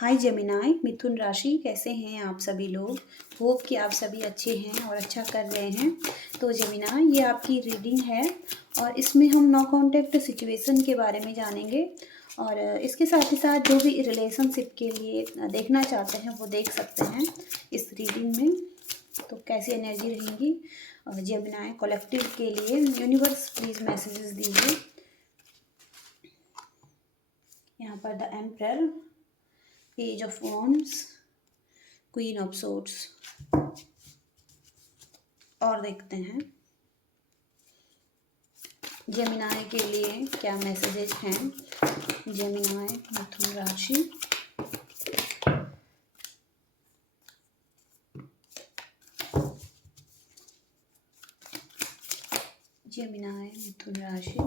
हाय Gemini मिथुन राशि, कैसे हैं आप सभी लोग। होप कि आप सभी अच्छे हैं और अच्छा कर रहे हैं। तो जेमिनाई, ये आपकी रीडिंग है और इसमें हम नो कांटेक्ट सिचुएशन के बारे में जानेंगे और इसके साथ ही साथ जो भी रिलेशनशिप के लिए देखना चाहते हैं वो देख सकते हैं इस रीडिंग में। तो कैसी एनर्जी रहेंगी जेमिनाई कलेक्टिव के लिए। यूनिवर्स प्लीज़ मैसेजेस दीजिए। यहाँ पर the emperor, page of wands, queen of swords. और देखते हैं जेमिनाई के लिए क्या मैसेजेस हैं। जेमिनाई मिथुन राशि, जेमिनाई मिथुन राशि,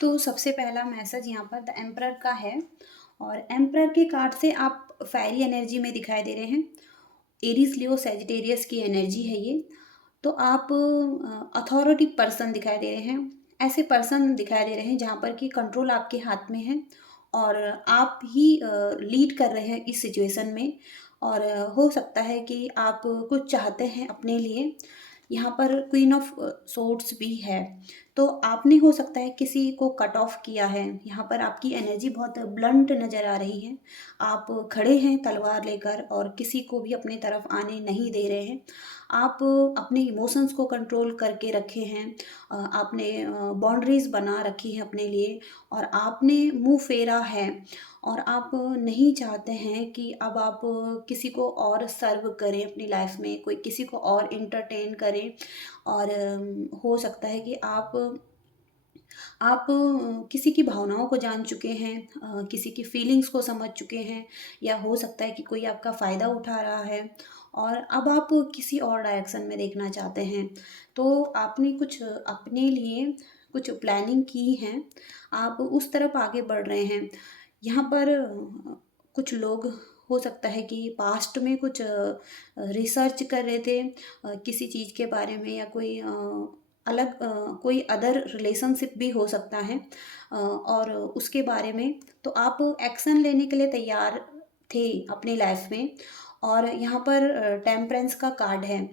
तो सबसे पहला मैसेज यहाँ पर द एम्परर का है और एम्परर के कार्ड से आप फेरी एनर्जी में दिखाई दे रहे हैं। एरीज लियो सेजिटेरियस की एनर्जी है ये। तो आप अथॉरिटी पर्सन दिखाई दे रहे हैं। ऐसे पर्सन दिखाई दे रहे हैं जहाँ पर कि कंट्रोल आपके हाथ में है और आप ही लीड कर रहे हैं इस सिचुएशन में। और हो सकता है कि आप कुछ चाहते हैं अपने लिए। यहाँ पर क्वीन ऑफ सोर्ड्स भी है। तो आपने हो सकता है किसी को कट ऑफ किया है। यहाँ पर आपकी एनर्जी बहुत ब्लंट नज़र आ रही है। आप खड़े हैं तलवार लेकर और किसी को भी अपनी तरफ आने नहीं दे रहे हैं। आप अपने इमोशंस को कंट्रोल करके रखे हैं। आपने बाउंड्रीज बना रखी है अपने लिए और आपने मुंह फेरा है और आप नहीं चाहते हैं कि अब आप किसी को और सर्व करें अपनी लाइफ में, कोई किसी को और इंटरटेन करें। और हो सकता है कि आप किसी की भावनाओं को जान चुके हैं, किसी की फीलिंग्स को समझ चुके हैं, या हो सकता है कि कोई आपका फ़ायदा उठा रहा है और अब आप किसी और डायरेक्शन में देखना चाहते हैं। तो आपने कुछ अपने लिए कुछ प्लानिंग की है, आप उस तरफ आगे बढ़ रहे हैं। यहाँ पर कुछ लोग हो सकता है कि पास्ट में कुछ रिसर्च कर रहे थे किसी चीज़ के बारे में, या कोई अलग कोई अदर रिलेशनशिप भी हो सकता है और उसके बारे में। तो आप एक्शन लेने के लिए तैयार थे अपनी लाइफ में। और यहाँ पर टेम्परेंस का कार्ड है।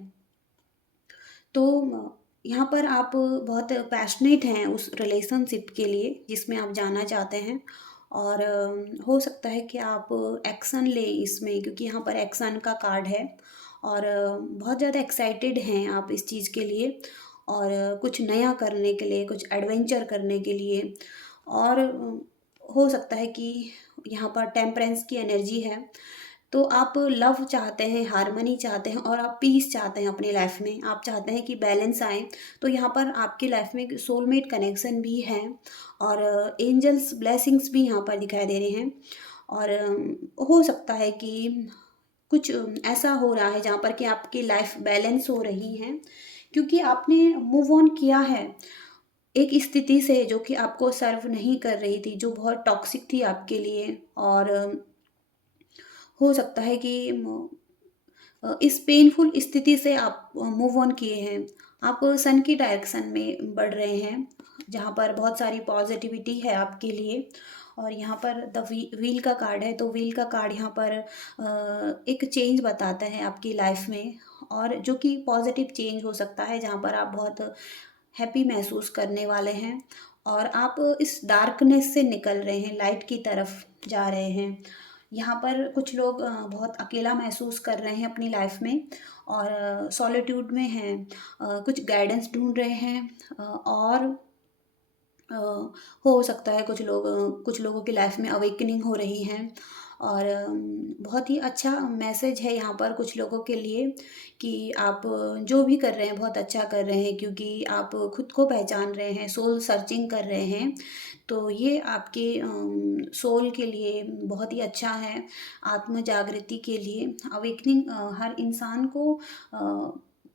तो यहाँ पर आप बहुत पैशनेट हैं उस रिलेशनशिप के लिए जिसमें आप जाना चाहते हैं। और हो सकता है कि आप एक्शन लें इसमें, क्योंकि यहाँ पर एक्शन का कार्ड है और बहुत ज़्यादा एक्साइटेड हैं आप इस चीज़ के लिए और कुछ नया करने के लिए, कुछ एडवेंचर करने के लिए। और हो सकता है कि यहाँ पर टेम्परेंस की एनर्जी है। तो आप लव चाहते हैं, हार्मनी चाहते हैं और आप पीस चाहते हैं अपनी लाइफ में। आप चाहते हैं कि बैलेंस आए। तो यहाँ पर आपकी लाइफ में एक सोलमेट कनेक्शन भी है और एंजल्स ब्लेसिंग्स भी यहाँ पर दिखाई दे रहे हैं। और हो सकता है कि कुछ ऐसा हो रहा है जहाँ पर कि आपकी लाइफ बैलेंस हो रही है, क्योंकि आपने मूव ऑन किया है एक स्थिति से जो कि आपको सर्व नहीं कर रही थी, जो बहुत टॉक्सिक थी आपके लिए। और हो सकता है कि इस पेनफुल स्थिति से आप मूव ऑन किए हैं। आप सन की डायरेक्शन में बढ़ रहे हैं जहाँ पर बहुत सारी पॉजिटिविटी है आपके लिए। और यहाँ पर द व्हील का कार्ड है। तो व्हील का कार्ड यहाँ पर एक चेंज बताता है आपकी लाइफ में, और जो कि पॉजिटिव चेंज हो सकता है जहाँ पर आप बहुत हैप्पी महसूस करने वाले हैं और आप इस डार्कनेस से निकल रहे हैं, लाइट की तरफ जा रहे हैं। यहाँ पर कुछ लोग बहुत अकेला महसूस कर रहे हैं अपनी लाइफ में और सॉलिट्यूड में हैं, कुछ गाइडेंस ढूंढ रहे हैं और अ, हो सकता है कुछ लोगों की लाइफ में अवेकनिंग हो रही है। और बहुत ही अच्छा मैसेज है यहाँ पर कुछ लोगों के लिए कि आप जो भी कर रहे हैं बहुत अच्छा कर रहे हैं, क्योंकि आप खुद को पहचान रहे हैं, सोल सर्चिंग कर रहे हैं। तो ये आपके सोल के लिए बहुत ही अच्छा है, आत्म जागृति के लिए। अवेकनिंग हर इंसान को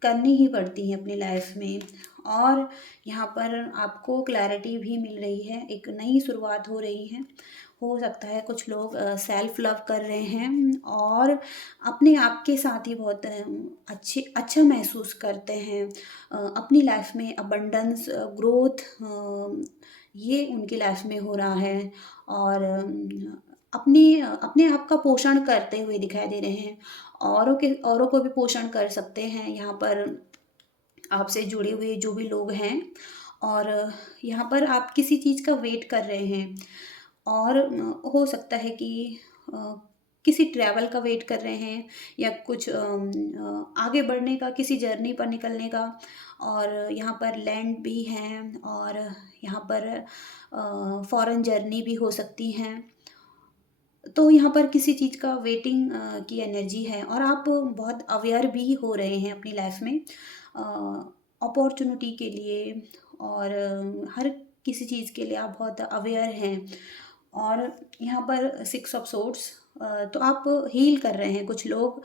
करनी ही पड़ती है अपनी लाइफ में। और यहाँ पर आपको क्लैरिटी भी मिल रही है, एक नई शुरुआत हो रही है। हो सकता है कुछ लोग सेल्फ लव कर रहे हैं और अपने आप के साथ ही बहुत अच्छा महसूस करते हैं। अपनी लाइफ में अबंडेंस, ग्रोथ, ये उनकी लाइफ में हो रहा है। और अपने आप का पोषण करते हुए दिखाई दे रहे हैं। औरों को भी पोषण कर सकते हैं यहाँ पर, आपसे जुड़े हुए जो भी लोग हैं। और यहाँ पर आप किसी चीज़ का वेट कर रहे हैं। और हो सकता है कि अ, किसी ट्रैवल का वेट कर रहे हैं, या कुछ आगे बढ़ने का, किसी जर्नी पर निकलने का। और यहाँ पर लैंड भी हैं, और यहाँ पर फॉरेन जर्नी भी हो सकती हैं। तो यहाँ पर किसी चीज़ का वेटिंग की एनर्जी है, और आप बहुत अवेयर भी हो रहे हैं अपनी लाइफ में अपॉर्चुनिटी के लिए। और हर किसी चीज़ के लिए आप बहुत अवेयर हैं। और यहाँ पर सिक्स ऑफ सोर्ड्स, तो आप हील कर रहे हैं। कुछ लोग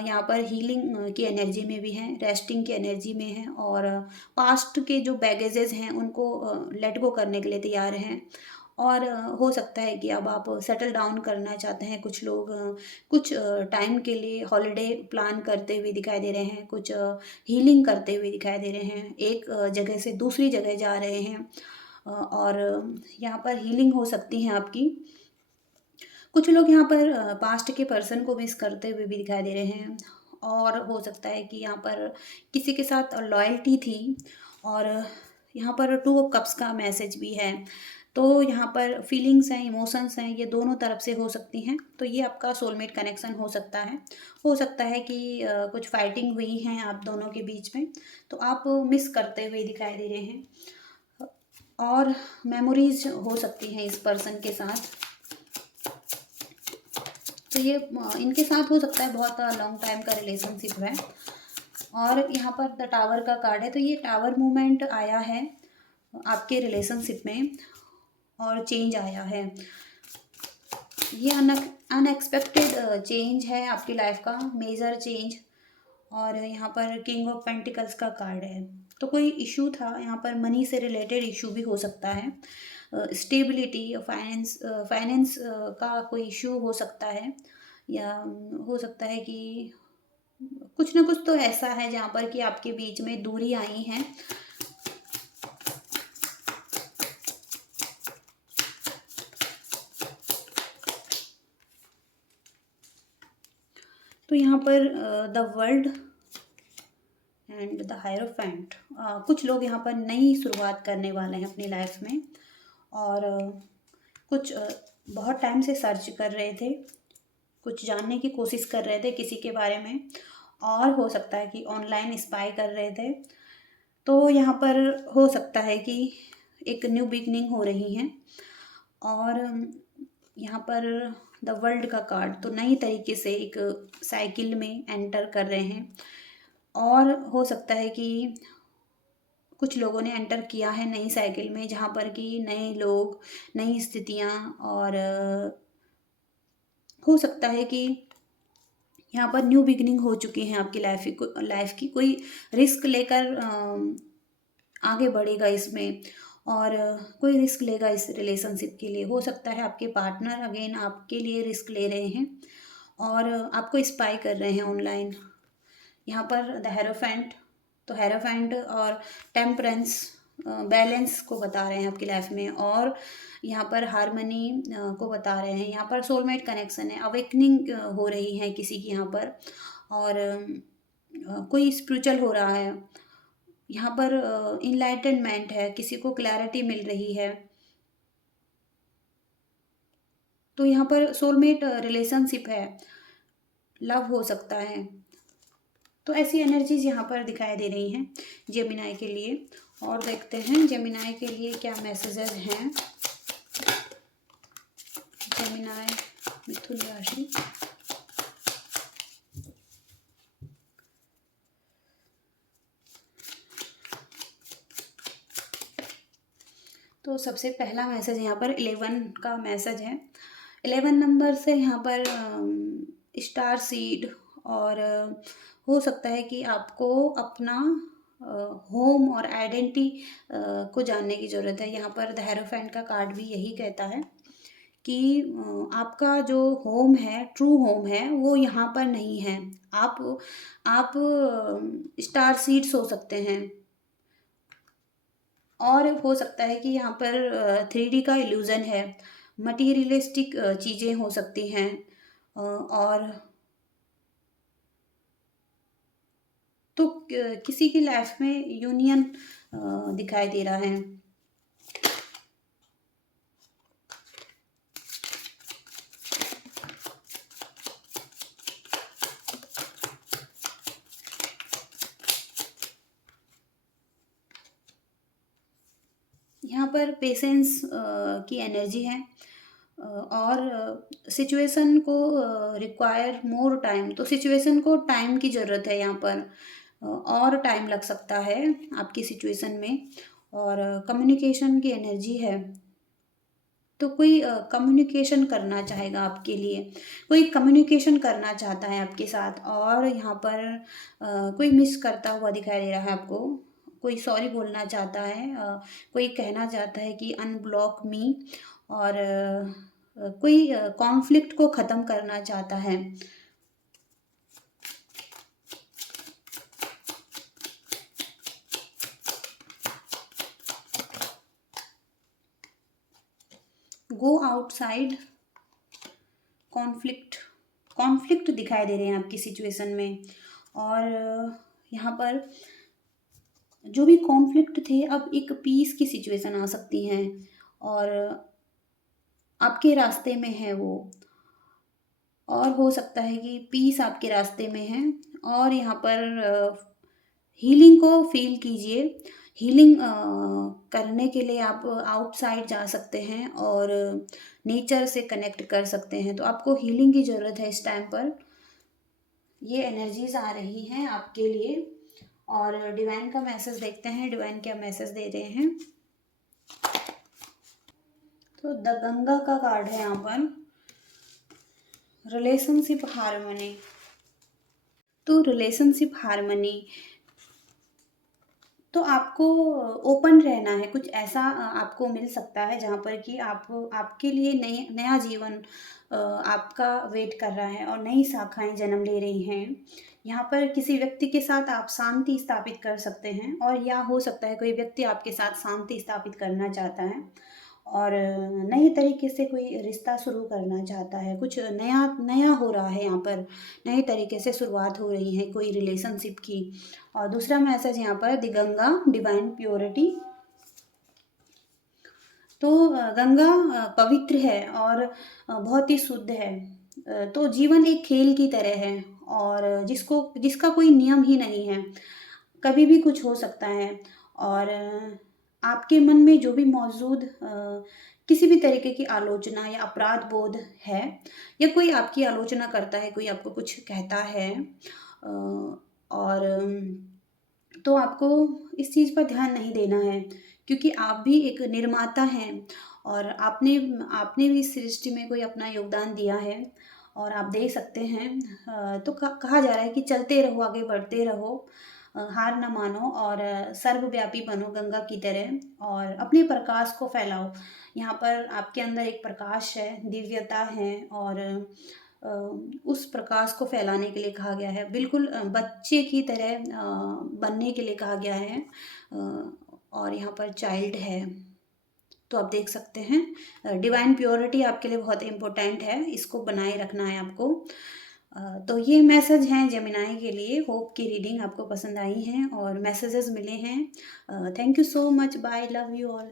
यहाँ पर हीलिंग की एनर्जी में भी हैं, रेस्टिंग की एनर्जी में हैं, और पास्ट के जो बैगेजेस हैं उनको लेट गो करने के लिए तैयार हैं। और हो सकता है कि अब आप सेटल डाउन करना चाहते हैं। कुछ लोग कुछ टाइम के लिए हॉलिडे प्लान करते हुए दिखाई दे रहे हैं, कुछ हीलिंग करते हुए दिखाई दे रहे हैं, एक जगह से दूसरी जगह जा रहे हैं। और यहाँ पर हीलिंग हो सकती है आपकी। कुछ लोग यहाँ पर पास्ट के पर्सन को मिस करते हुए भी दिखाई दे रहे हैं। और हो सकता है कि यहाँ पर किसी के साथ लॉयल्टी थी। और यहाँ पर टू ऑफ कप्स का मैसेज भी है। तो यहाँ पर फीलिंग्स हैं, इमोशंस हैं, ये दोनों तरफ से हो सकती हैं। तो ये आपका सोलमेट कनेक्शन हो सकता है। हो सकता है कि कुछ फाइटिंग हुई है आप दोनों के बीच में, तो आप मिस करते हुए दिखाई दे रहे हैं। और मेमोरीज हो सकती हैं इस पर्सन के साथ। तो ये इनके साथ हो सकता है बहुत लॉन्ग टाइम का रिलेशनशिप है। और यहाँ पर द टावर का कार्ड है, तो ये टावर मूवमेंट आया है आपके रिलेशनशिप में, और चेंज आया है। ये अनएक्सपेक्टेड चेंज है आपकी लाइफ का, मेजर चेंज। और यहाँ पर किंग ऑफ पेंटिकल्स का कार्ड है। तो कोई इशू था यहाँ पर, मनी से रिलेटेड इशू भी हो सकता है, स्टेबिलिटी, फाइनेंस का कोई इशू हो सकता है। या हो सकता है कि कुछ ना कुछ तो ऐसा है जहाँ पर कि आपके बीच में दूरी आई है। तो यहाँ पर the world and the hierophant, कुछ लोग यहाँ पर नई शुरुआत करने वाले हैं अपनी लाइफ में। और कुछ बहुत टाइम से सर्च कर रहे थे, कुछ जानने की कोशिश कर रहे थे किसी के बारे में। और हो सकता है कि ऑनलाइन स्पाई कर रहे थे। तो यहाँ पर हो सकता है कि एक न्यू बिगनिंग हो रही है। और यहाँ पर द वर्ल्ड का कार्ड, तो नई तरीके से एक साइकिल में एंटर कर रहे हैं। और हो सकता है कि कुछ लोगों ने एंटर किया है नई साइकिल में, जहाँ पर कि नए लोग, नई स्थितियाँ। और हो सकता है कि यहाँ पर न्यू बिगिनिंग हो चुकी है आपकी लाइफ की। कोई रिस्क लेकर आगे बढ़ेगा इसमें। और कोई रिस्क लेगा इस रिलेशनशिप के लिए। हो सकता है आपके पार्टनर अगेन आपके लिए रिस्क ले रहे हैं, और आपको स्पाई कर रहे हैं ऑनलाइन। यहाँ पर द हेरोफेंट, तो हेरोफेंट और टेम्परेंस, बैलेंस को बता रहे हैं आपकी लाइफ में। और यहाँ पर हारमनी को बता रहे हैं। यहाँ पर सोलमेट कनेक्शन है, अवेकनिंग हो रही है किसी की यहाँ पर। और कोई स्पिरिचुअल हो रहा है यहाँ पर, इनलाइटनमेंट है, किसी को क्लैरिटी मिल रही है। तो यहाँ पर सोलमेट रिलेशनशिप है, लव हो सकता है। तो ऐसी एनर्जीज यहाँ पर दिखाई दे रही हैं जेमिनाई के लिए। और देखते हैं जेमिनाई के लिए क्या मैसेजेस हैं। जेमिनाई मिथुन राशि। तो सबसे पहला मैसेज यहाँ पर 11 का मैसेज है। 11 नंबर से यहाँ पर स्टार सीड, और हो सकता है कि आपको अपना होम और आइडेंटिटी को जानने की ज़रूरत है। यहाँ पर द हेरोफेंट का कार्ड भी यही कहता है कि आपका जो होम है, ट्रू होम है, वो यहाँ पर नहीं है। आप स्टार सीड्स हो सकते हैं, और हो सकता है कि यहाँ पर 3D का इल्यूज़न है, मटीरियलिस्टिक चीज़ें हो सकती हैं, और तो किसी की लाइफ में यूनियन दिखाई दे रहा है। यहाँ पर पेशेंस की एनर्जी है, और सिचुएशन को रिक्वायर मोर टाइम, तो सिचुएशन को टाइम की ज़रूरत है यहाँ पर, और टाइम लग सकता है आपकी सिचुएशन में। और कम्युनिकेशन की एनर्जी है, तो कोई कम्युनिकेशन करना चाहेगा आपके लिए, कोई कम्युनिकेशन करना चाहता है आपके साथ, और यहाँ पर कोई मिस करता हुआ दिखाई दे रहा है आपको, कोई सॉरी बोलना चाहता है, कोई कहना चाहता है कि अनब्लॉक मी, और कोई कॉन्फ्लिक्ट को ख़त्म करना चाहता है। गो आउटसाइड, कॉन्फ्लिक्ट, कॉन्फ्लिक्ट दिखाई दे रहे हैं आपकी सिचुएशन में, और यहाँ पर जो भी कॉन्फ्लिक्ट थे, अब एक पीस की सिचुएशन आ सकती है, और आपके रास्ते में है वो, और हो सकता है कि पीस आपके रास्ते में है। और यहाँ पर हीलिंग को फील कीजिए। हीलिंग करने के लिए आप आउटसाइड जा सकते हैं और नेचर से कनेक्ट कर सकते हैं, तो आपको हीलिंग की ज़रूरत है इस टाइम पर। ये एनर्जीज आ रही हैं आपके लिए, और डिवाइन का मैसेज देखते हैं, डिवाइन क्या मैसेज दे रहे हैं। तो द गंगा का कार्ड है यहाँ पर, रिलेशनशिप हार्मनी। तो रिलेशनशिप हार्मनी, तो आपको ओपन रहना है, कुछ ऐसा आपको मिल सकता है जहाँ पर कि आप आपके लिए नया जीवन आपका वेट कर रहा है, और नई शाखाएं जन्म ले रही हैं। यहाँ पर किसी व्यक्ति के साथ आप शांति स्थापित कर सकते हैं, और या हो सकता है कोई व्यक्ति आपके साथ शांति स्थापित करना चाहता है, और नए तरीके से कोई रिश्ता शुरू करना चाहता है, कुछ नया नया हो रहा है यहाँ पर, नए तरीके से शुरुआत हो रही है कोई रिलेशनशिप की। और दूसरा मैसेज यहाँ पर दिगंगा, डिवाइन प्योरिटी। तो गंगा पवित्र है और बहुत ही शुद्ध है, तो जीवन एक खेल की तरह है, और जिसका कोई नियम ही नहीं है, कभी भी कुछ हो सकता है। और आपके मन में जो भी मौजूद किसी भी तरीके की आलोचना या अपराध बोध है, या कोई आपकी आलोचना करता है, कोई आपको कुछ कहता है, और तो आपको इस चीज़ पर ध्यान नहीं देना है, क्योंकि आप भी एक निर्माता हैं, और आपने आपने भी इस सृष्टि में कोई अपना योगदान दिया है, और आप दे सकते हैं। तो कहा जा रहा है कि चलते रहो, आगे बढ़ते रहो, हार न मानो, और सर्वव्यापी बनो गंगा की तरह, और अपने प्रकाश को फैलाओ। यहाँ पर आपके अंदर एक प्रकाश है, दिव्यता है, और अ, उस प्रकाश को फैलाने के लिए कहा गया है, बिल्कुल बच्चे की तरह बनने के लिए कहा गया है। और यहाँ पर चाइल्ड है, तो आप देख सकते हैं डिवाइन प्योरिटी आपके लिए बहुत इम्पोर्टेंट है, इसको बनाए रखना है आपको। तो ये मैसेज हैं जेमिनाई के लिए। होप की रीडिंग आपको पसंद आई है और मैसेजेस मिले हैं। Thank you so much, bye, love you all.